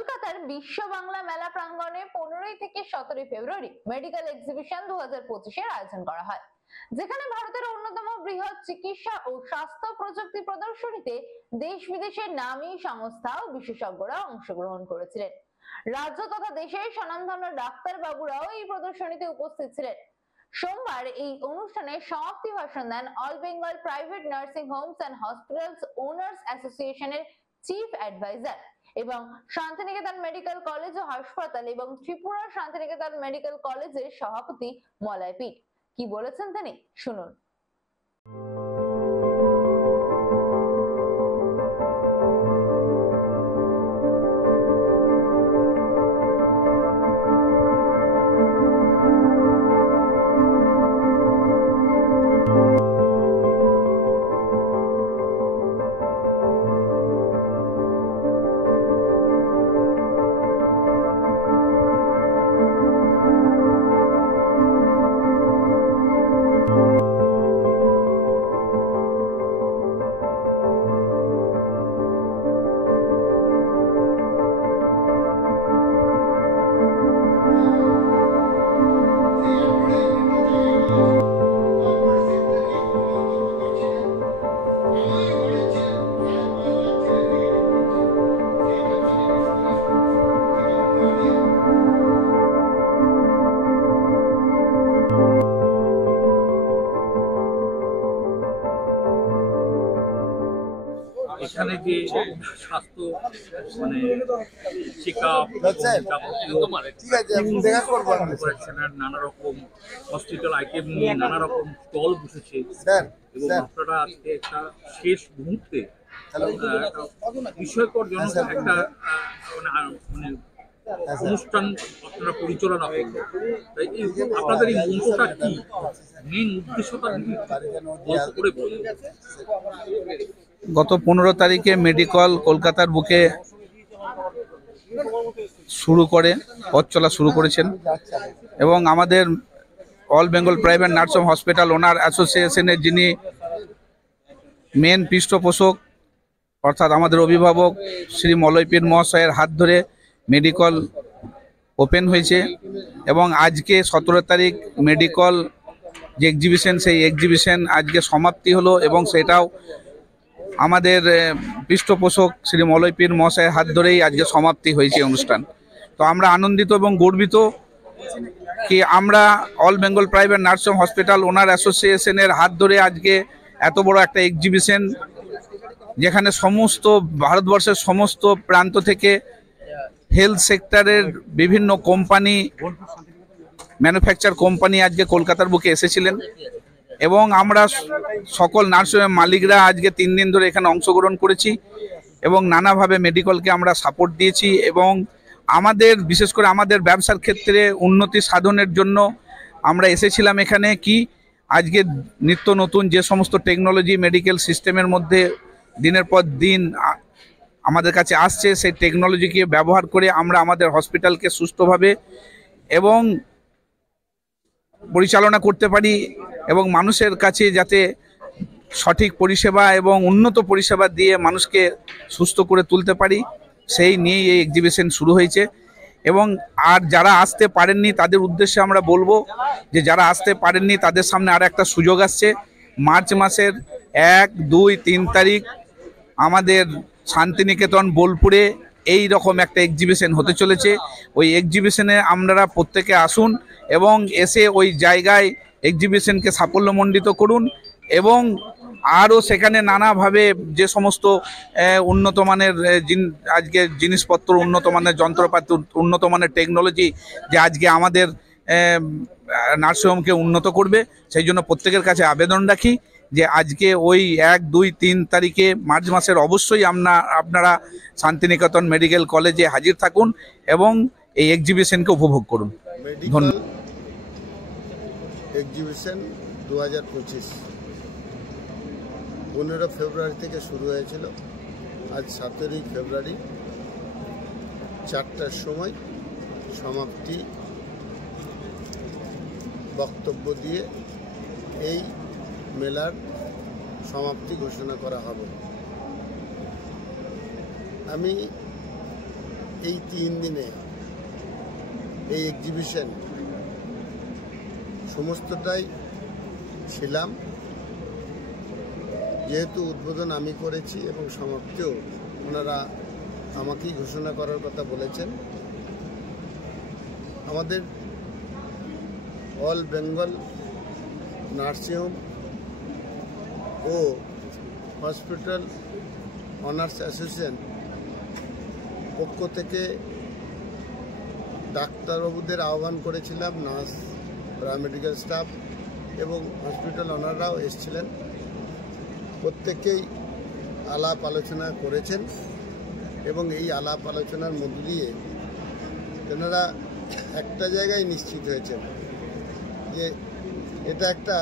কলকাতার বিশ্ব বাংলা মেলা প্রাঙ্গণে 15 থেকে 17 ফেব্রুয়ারি মেডিকেল এক্সিবিশন 2025 এর আয়োজন করা হয়, যেখানে ভারতের অন্যতম বৃহৎ চিকিৎসা ও স্বাস্থ্য প্রযুক্তি প্রদর্শনীতে দেশ বিদেশের নামী সংস্থা ও বিশেষজ্ঞরা অংশগ্রহণ করেছিলেন। রাজ্য তথা দেশের স্বনামধন্য ডাক্তার বাবুরাও এই প্রদর্শনীতে উপস্থিত ছিলেন। সোমবার এই অনুষ্ঠানে সমাপ্তি ভাষণ দেন all Bengal private nursing homes and hospitals owners অ্যাসোসিয়েশনের চিফ অ্যাডভাইজার এবং শান্তিনিকেতন মেডিকেল কলেজ ও হাসপাতাল এবং ত্রিপুরা শান্তিনিকেতন মেডিকেল কলেজের সভাপতি মলয় পিট। কি বলেছেন তিনি শুনুন। এখানে যে স্বাস্থ্য মানে চেকআপ, নানা রকম হসপিটাল আইটেম নিয়ে নানা রকম স্টল বসেছে এবং আপনারা আজকে একটা শেষ মুহূর্তে বিষয়কর জনক একটা মানে অনুষ্ঠান আপনারা পরিচালনা করবেন। তাই আপনাদের এই মঞ্চটা কি, মেইন উদ্দেশ্যটা গল্প করে বলুন। গত 15 তারিখে মেডিকেল কলকাতার বুকে পথ চলা শুরু করেছেন এবং আমাদের all Bengal private nursing hospital owner অ্যাসোসিয়েশনের যিনি মেন পৃষ্ঠপোষক অর্থাৎ আমাদের অভিভাবক শ্রী মলয় পিট মহাশয়ের হাত ধরে মেডিকেল ওপেন হয়েছে এবং আজকে 17 তারিখ মেডিকেল যে এক্সিবিশন, সেই এক্সিবিশন আজকে সমাপ্তি হলো এবং সেটাও আমাদের পৃষ্ঠপোষক শ্রী মলয় পিট মহাশয়ের হাত ধরেই আজকে সমাপ্তি হয়েছে অনুষ্ঠান। তো আমরা আনন্দিত এবং গর্বিত কি আমরা all Bengal private nursing hospital owner অ্যাসোসিয়েশনের হাত ধরে আজকে এত বড় একটা এক্সিবিশন, যেখানে সমস্ত ভারতবর্ষের সমস্ত প্রান্ত থেকে হেলথ সেক্টরের বিভিন্ন কোম্পানি, ম্যানুফ্যাকচার কোম্পানি আজকে কলকাতার বুকে এসেছিলেন এবং আমরা সকল নার্সিংহোমের মালিকরা আজকে 3 দিন ধরে এখানে অংশগ্রহণ করেছি এবং নানাভাবে মেডিকেলকে আমরা সাপোর্ট দিয়েছি এবং আমাদের বিশেষ করে আমাদের ব্যবসার ক্ষেত্রে উন্নতি সাধনের জন্য আমরা এসেছিলাম এখানে। কি আজকে নিত্য নতুন যে সমস্ত টেকনোলজি মেডিকেল সিস্টেমের মধ্যে দিনের পর দিন আমাদের কাছে আসছে, সেই টেকনোলজিকে ব্যবহার করে আমরা আমাদের হসপিটালকে সুস্থভাবে এবং পরিচালনা করতে পারি এবং মানুষের কাছে যাতে সঠিক পরিষেবা এবং উন্নত পরিষেবা দিয়ে মানুষকে সুস্থ করে তুলতে পারি, সেই নিয়েই এই এক্সিবিশন শুরু হয়েছে। এবং আর যারা আসতে পারেননি তাদের উদ্দেশ্যে আমরা বলবো যে যারা আসতে পারেননি তাদের সামনে আর একটা সুযোগ আসছে। মার্চ মাসের 1, 2, 3 তারিখ আমাদের শান্তিনিকেতন বোলপুরে এই রকম একটা এক্সিবিশন হতে চলেছে। ওই এক্সিবিশনে আপনারা প্রত্যেকে আসুন এবং এসে ওই জায়গায় এক্সিবিশনকে সাফল্যমণ্ডিত করুন এবং আরও সেখানে নানাভাবে যে সমস্ত উন্নত মানের আজকে জিনিসপত্র, উন্নত মানের যন্ত্রপাতি, উন্নত মানের টেকনোলজি যে আজকে আমাদের নার্সিংহোমকে উন্নত করবে, সেই জন্য প্রত্যেকের কাছে আবেদন রাখি যে আজকে ওই 1, 2, 3 তারিখে মার্চ মাসের অবশ্যই আপনারা শান্তিনিকেতন মেডিকেল কলেজে হাজির থাকুন এবং এই এক্সিবিশনকে উপভোগ করুন। ধন্যবাদ। এক্সিবিশন 2025 15 ফেব্রুয়ারি থেকে শুরু হয়েছিল। আজ 17 ফেব্রুয়ারি 4টার সময় সমাপ্তি বক্তব্য দিয়ে এই মেলার সমাপ্তি ঘোষণা করা হবে। আমি এই 3 দিনে এই এক্সিবিশন সমস্তটাই ছিলাম, যেহেতু উদ্বোধন আমি করেছি এবং সমাপ্তিও ওনারা আমাকেই ঘোষণা করার কথা বলেছেন। আমাদের অল বেঙ্গল নার্সিংহোম ও হসপিটাল অনার্স অ্যাসোসিয়েশন পক্ষ থেকে ডাক্তারবাবুদের আহ্বান করেছিলাম, নার্স, প্যারামেডিক্যাল স্টাফ এবং হসপিটাল অনাররাও এসেছিলেন। প্রত্যেকেই আলাপ আলোচনা করেছেন এবং এই আলাপ আলোচনার মধ্য দিয়ে তেনারা একটা জায়গায় নিশ্চিত হয়েছেন যে এটা একটা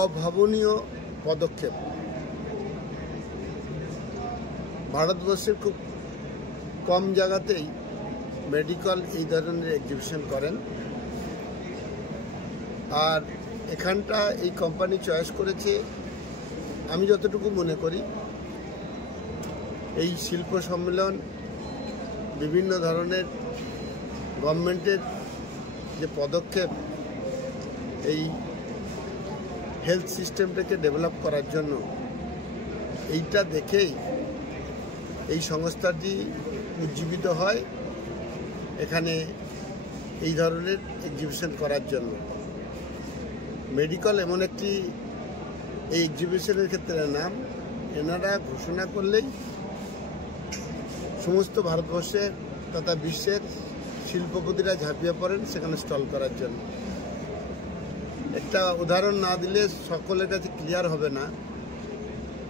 অভাবনীয় পদক্ষেপ। ভারতবর্ষের খুব কম জায়গাতেই মেডিকেল এই ধরনের এক্সিবিশন করেন, আর এখানটা এই কোম্পানি চয়েস করেছে। আমি যতটুকু মনে করি এই শিল্প সম্মেলন বিভিন্ন ধরনের গভর্নমেন্টের যে পদক্ষেপ এই হেলথ সিস্টেমটাকে ডেভেলপ করার জন্য, এইটা দেখেই এই সংস্থাটি উজ্জীবিত হয় এখানে এই ধরনের এক্সিবিশন করার জন্য। মেডিকেল এমন একটি এই এক্সিবিশনের ক্ষেত্রে নাম, এনারা ঘোষণা করলেই সমস্ত ভারতবর্ষের তথা বিশ্বের শিল্পপতিরা ঝাঁপিয়ে পড়েন সেখানে স্টল করার জন্য। একটা উদাহরণ না দিলে সকলের কাছে ক্লিয়ার হবে না।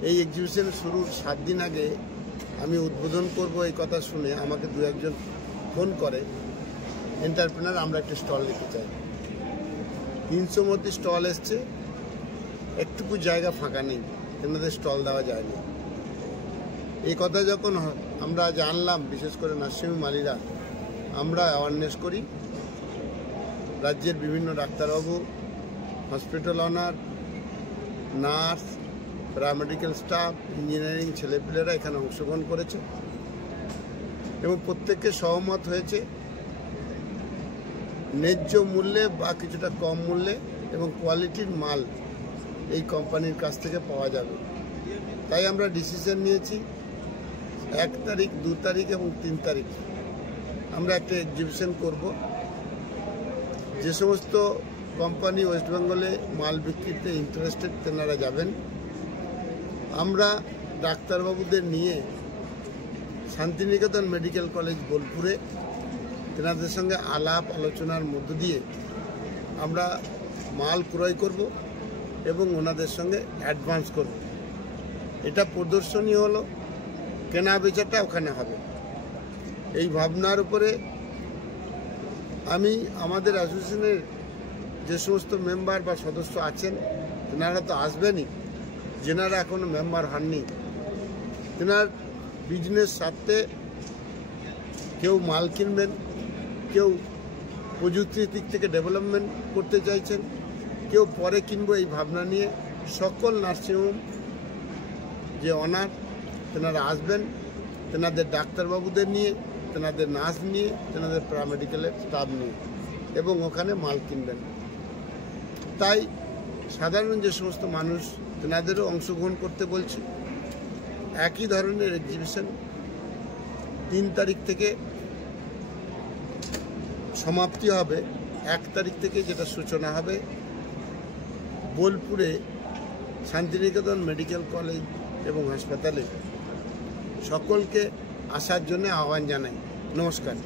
এই এক্সিবিশন শুরুর 7 দিন আগে আমি উদ্বোধন করব এই কথা শুনে আমাকে 2-1 ফোন করে, এন্টারপ্রেনার আমরা একটা স্টল নিতে চাই। 300 মধ্যে স্টল এসছে, একটুকু জায়গা ফাঁকা নেই, এনাদের স্টল দেওয়া যায়নি। এই কথা যখন আমরা জানলাম, বিশেষ করে নার্সিংহোম মালিরা, আমরা অ্যাওয়ারনেস করি। রাজ্যের বিভিন্ন ডাক্তারবাবু, hospital owner, nurse, paramedical staff, engineering ছেলেপিলেরা এখানে অংশগ্রহণ করেছে এবং প্রত্যেকে সহমত হয়েছে ন্যায্য মূল্যে বা কিছুটা কম মূল্যে এবং কোয়ালিটির মাল এই কোম্পানির কাছ থেকে পাওয়া যাবে। তাই আমরা ডিসিশন নিয়েছি 1 তারিখ, 2 তারিখ এবং 3 তারিখ আমরা একটা এক্সিবিশন করব। যে সমস্ত কোম্পানি ওয়েস্ট বেঙ্গলে মাল বিক্রিতে ইন্টারেস্টেড তেনারা যাবেন। আমরা ডাক্তারবাবুদের নিয়ে শান্তিনিকেতন মেডিকেল কলেজ বোলপুরে তেনাদের সঙ্গে আলাপ আলোচনার মধ্য দিয়ে আমরা মাল ক্রয় করব এবং ওনাদের সঙ্গে অ্যাডভান্স করব। এটা প্রদর্শনী হলো, কেনা বেচাটা ওখানে হবে। এই ভাবনার উপরে আমি আমাদের অ্যাসোসিয়েশনের যে সমস্ত মেম্বার বা সদস্য আছেন তেনারা তো আসবেনই, যেনারা এখনও মেম্বার হননি। তেনার বিজনেস স্বার্থে কেউ মাল কিনবেন, কেউ প্রযুক্তির দিক থেকে ডেভেলপমেন্ট করতে চাইছেন, কেউ পরে কিনবো এই ভাবনা নিয়ে সকল নার্সিংহোম যে অনার তেনারা আসবেন, তেনাদের ডাক্তারবাবুদের নিয়ে, তেনাদের নার্স নিয়ে, তেনাদের প্যারামেডিক্যালের স্টাফ নিয়ে এবং ওখানে মাল কিনবেন। তাই সাধারণ যে সমস্ত মানুষ তেনাদেরও অংশগ্রহণ করতে বলছি। একই ধরনের এক্সিবিশন 3 তারিখ থেকে সমাপ্তি হবে, 1 তারিখ থেকে যেটা সূচনা হবে বোলপুরে শান্তিনিকেতন মেডিকেল কলেজ এবং হাসপাতালে। সকলকে আসার জন্য আহ্বান জানাই। নমস্কার।